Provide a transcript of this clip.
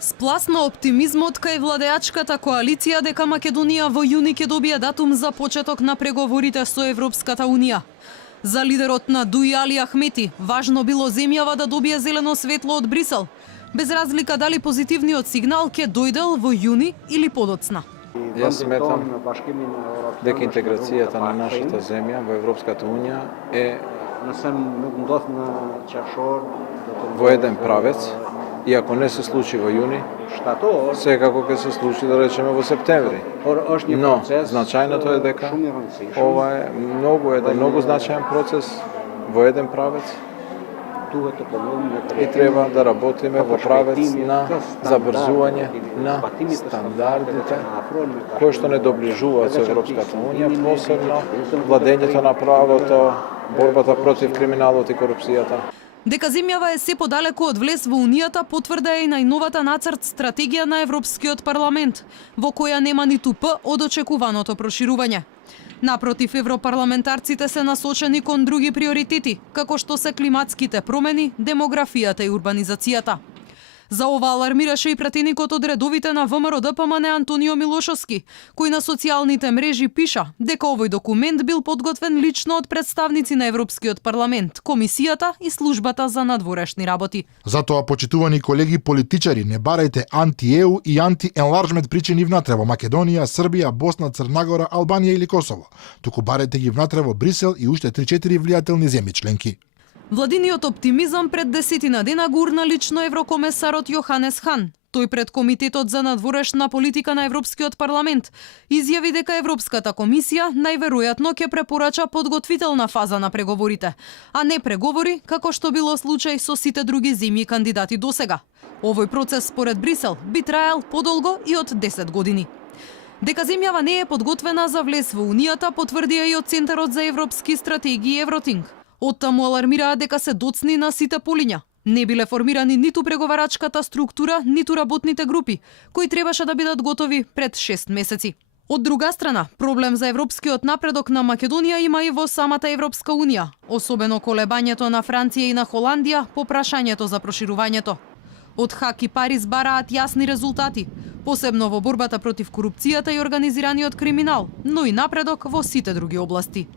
Сплас на оптимизмот кај владеачката коалиција дека Македонија во јуни ќе добие датум за почеток на преговорите со Европската Унија. За лидерот на ДУИ Али Ахмети, важно било земјава да добие зелено светло од Брисел, без разлика дали позитивниот сигнал ќе дојдел во јуни или подоцна. Јас сметам дека интеграцијата на нашата земја во Европската Унија е во еден правец, и ако не се случи во јуни, секако ќе се случи, да речеме, во септември. Но, значајното е дека ова е многу значаен процес во еден правец и треба да работиме во правец на забрзување на стандардите кои што не доближуваат со Европската Унија, посебно владењето на правото, борбата против криминалот и корупцијата. Дека земјава е се подалеку од влез во Унијата потврда е и најновата нацрт стратегија на Европскиот парламент, во која нема ниту П од очекуваното проширување. Напротив, европарламентарците се насочени кон други приоритети, како што се климатските промени, демографијата и урбанизацијата. За ова алармираше и пратеникот од редовите на ВМРО ДПМН Антонио Милошовски, кој на социјалните мрежи пиша дека овој документ бил подготвен лично од представници на Европскиот парламент, Комисијата и Службата за надворешни работи. Затоа, почитувани колеги политичари, не барајте анти-ЕУ и анти-енларжмент причини внатре во Македонија, Србија, Босна, Црнагора, Албанија или Косово. Туку барајте ги внатре во Брисел и уште 3-4 влијателни земји членки. Владиниот оптимизам пред 10 дена гурна лично еврокомесарот Јоханес Хан. Тој пред Комитетот за надворешна политика на Европскиот парламент изјави дека Европската комисија најверојатно ќе препорача подготвителна фаза на преговорите, а не преговори како што било случај со сите други земји кандидати досега. Овој процес според Брисел би траел подолго и од 10 години. Дека земјава не е подготвена за влез во Унијата потврдија и од Центарот за европски стратегии Евротинг. Оттаму алармираа дека се доцни на сите полиња. Не биле формирани ниту преговарачката структура, ниту работните групи, кои требаше да бидат готови пред 6 месеци. Од друга страна, проблем за европскиот напредок на Македонија има и во самата Европска Унија, особено колебањето на Франција и на Холандија по прашањето за проширувањето. Од Хак и Париз бараат јасни резултати, посебно во борбата против корупцијата и организираниот криминал, но и напредок во сите други области.